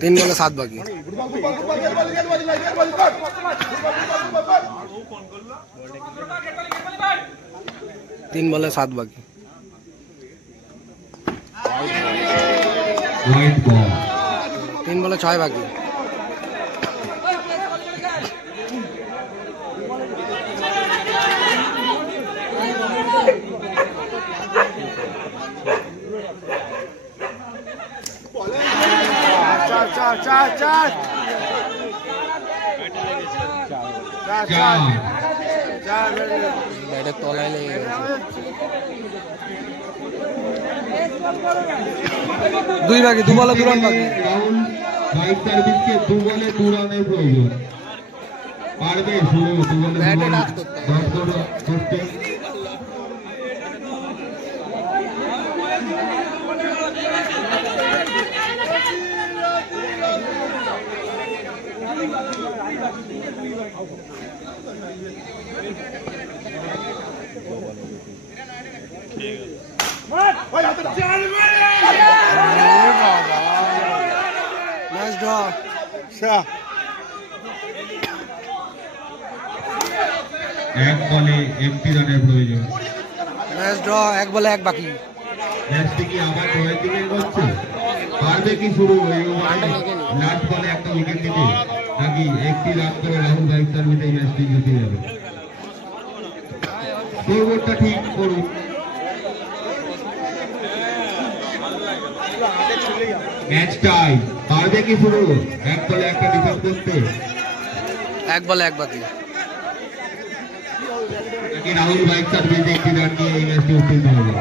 तीन बॉल 7 बाकी। तीन बॉल 7 बाकी। तीन बॉल 6 बाकी। बैटे तलाय লেগে গেছে। 2 বাকি, 2 বলে 2 রান বাকি। বাইক সার্ভিসকে 2 বলে 2 রানের প্রয়োজন। পারবে শুরু 2 বলে ব্যাটে টাচ করতে হবে। Nice draw. এক বলে 1 রানের প্রয়োজন। Nice draw, 1 বলে 1 বাকি। ম্যাচটি কি আবার ড্রয়ের দিকে এগোচ্ছে? পারবে কি শুরু এই ওভারে লাস্ট বলে একটা উইকেট নিতে, নাকি একটি রান করে রাহুল বাইক সার্ভিসে এই ম্যাচটি জিতে যাবে? স্কোরবোর্ডটা ঠিক করুন। ম্যাচ টাই, পারবে কি শুরু 1 বলে একটা ডিফেন্স করতে? 1 বলে 1 বাকি। নাকি রাহুল বাইক সার্ভিস একটি রান নিয়ে এই ম্যাচটি উত্তীর্ণ হবে?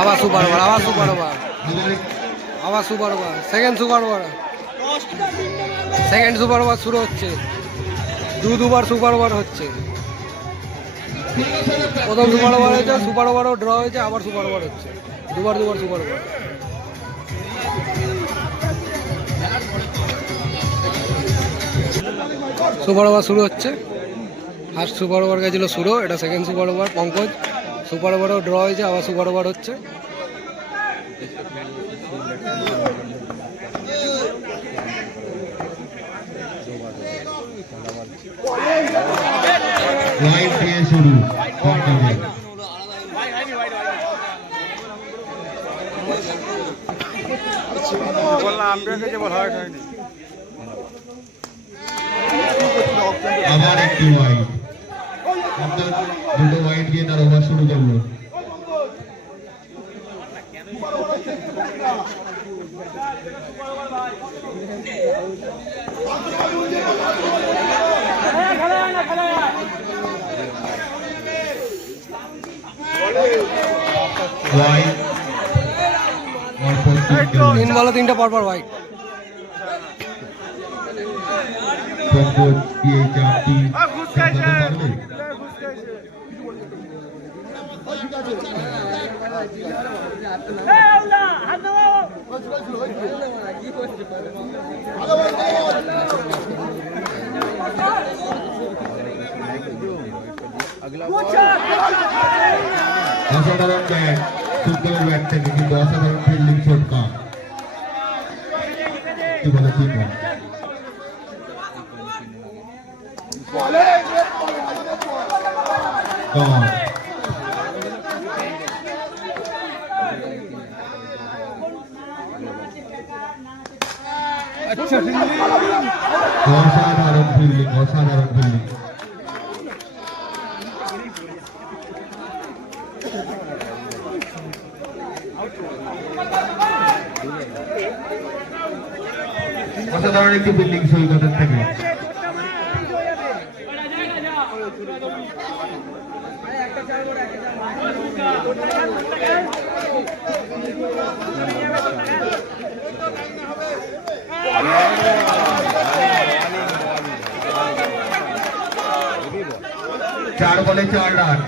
আবার সুপার ওভার, আবার সুপার ওভার, আবার super over, second super over. Second super over শুরু হচ্ছে। দুবার সুপার ওভার হচ্ছে। প্রথম সুপার ওভার হয়েছে, সুপার ওভারও ড্র হয়েছে, আবার সুপার ওভার হচ্ছে। দুবার সুপার ওভার। সুপার ওভার শুরু হচ্ছে। ফার্স্ট সুপার ওভার গেছিল শুরু, এটা second super over Pankaj. Super ওভারও ড্র হয়েছে, আবার সুপার ওভার হচ্ছে। লাইভ দিয়ে শুরু পঙ্কজের। আবার একটি ওয়াইড, দুটো ওয়াইড দিয়ে তার ওভার শুরু করলো। তিন বলে 3টা পরপর ওয়াইড। পঙ্কজ কি এই চাপটি সামলাতে পারবে? অসাধারণ ব্যাট সুন্দর ব্যাট থেকে, কিন্তু অসাধারণ ফিল্ডিং শটকা। কি বলে ঠিক না? অসাধারণ ফিল্ডিং, অসাধারণ ফিল্ডিং। অসাধারণ একটি ফিল্ডিং সৈকতের থেকে। चार बॉले 4 रन,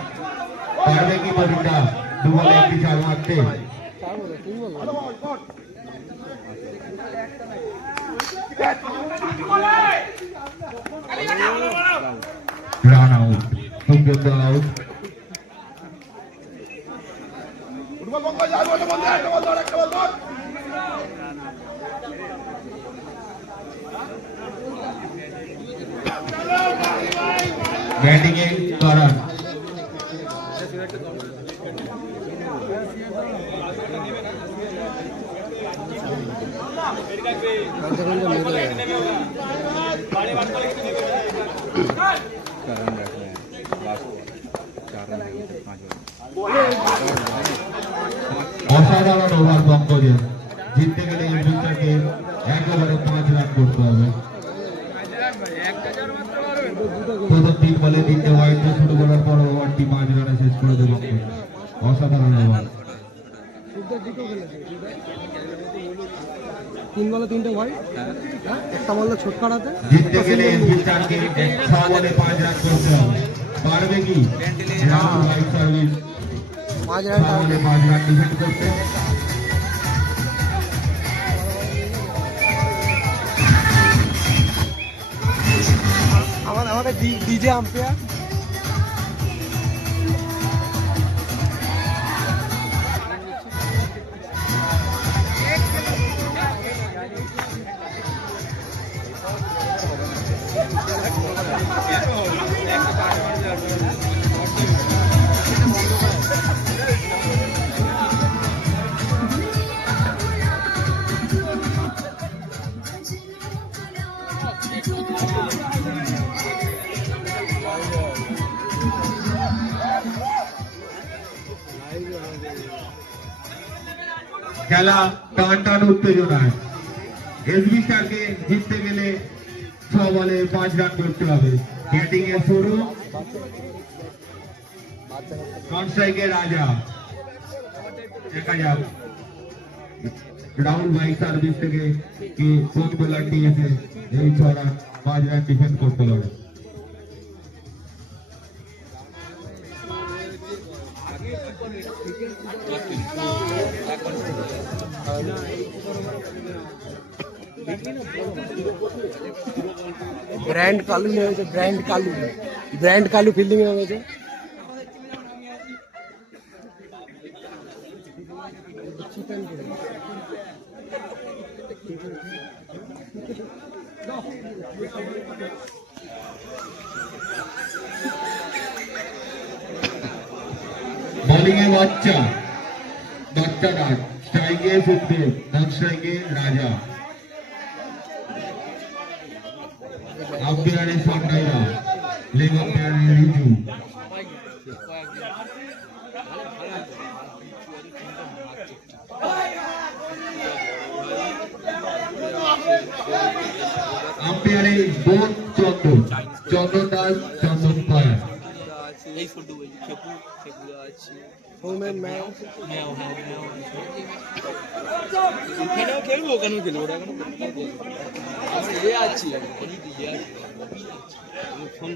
पारवे की बरिंडा 2 बॉले 1 4 मारते। Out, Subrata out. ব্যাটিং এ করান। অসাধারণ ওভার পঙ্কজের। জিততে গেলে এই ম্যাচটাকে একেবারে 5 রান করতে হবে। প্রথম 3 বলে 3টে ওয়াইড শুরু করার পর ওভারটি 5 রানে শেষ করে দেবে পঙ্কজ। অসাধারণ ওভার। 3 বলে 3টে হোয়াইট, একটা বললে ছোট কাটাতে। জিততে গেলে এসবিস্টারকে 6 বলে 5 রান করতে হবে। পারবে কি রাহুল হোয়াইট সার্ভিস 5 রান 6 বলে 5 রান ডিফেন্ড করতে? আমাদের ডিজে আম্পায়ার খেলা টান টান উত্তেজনায়। এসবিস্টারকে জিততে গেলে 6 বলে 5 রান করতে হবে। ব্যাটিং এর শুরু, নন স্ট্রাইকে রাজা। দেখা যাক রাহুল ভাই সার্ভিস থেকে কি কোন বোলারটি এসে এই 6 রান 5 রান ডিফেন্ড করতে পারে। ব্র্যান্ড কালু হয়েছে, ব্র্যান্ড কালু ফিল্ডিং এ হয়েছে। বোলিং এ বাচ্চা ডাক, স্ট্রাইকে সুখদেব, নন স্ট্রাইকে রাজা। আম্পায়ারে সন্ডাইরা, লেগ আম্পায়ারে রিজু। আম্পায়ারে বোন চন্দন দাস, চন্দন পায়া। এই ছোট বই খেপু আছে হোমেন ম্যাও এখানেও খেলবো, ওখানেও খেলবো, ওটা এখনো এ আছি আমি দিয়ে আছি ফোন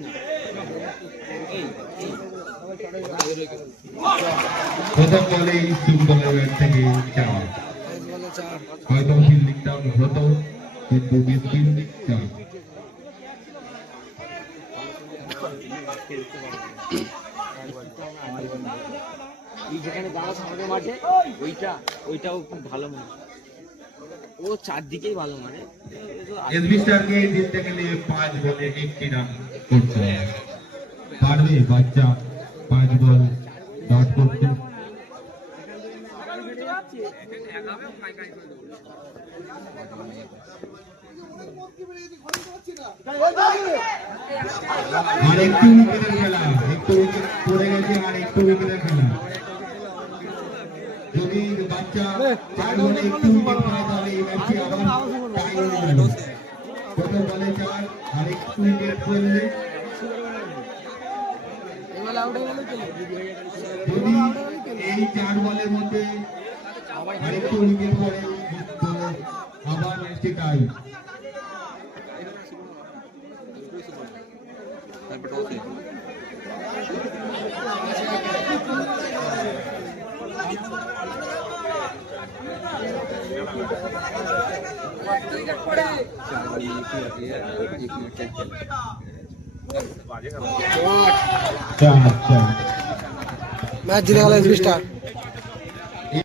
প্রথম বলেই সুন্দরের ব্যাট থেকে 4। হয়তো ফিল্ডিংটা হতো কিন্তু মিসফিল 4। যেখানে দাঁড়াচ্ছে আমাদের মাঠে ওইটাও খুব ভালো মানে, ও চারদিকেই ভালো মানে। এসবিস্টারকে জিততে গেলে 5 বলে 1টি রান করতে হবে। পারবে বাচ্চা 5 বল ডট করতে? আর একটু উইকেটের খেলা, একটু উইকেট পড়ে গেছে, আর একটু উইকেটের খেলা। যদি বাচ্চা 4 বলে একটু উইকেট পায় তাহলে এই ম্যাচটি আবার টাই হয়ে যাবে। প্রথম বলে 4 আর একটু উইকেট পড়লে, যদি এই 4 বলের মধ্যে আরেকটু উইকেট পড়ে তো আবার ম্যাচটি টাই। চার চার ম্যাচ জিতে গেল এসবি স্টার।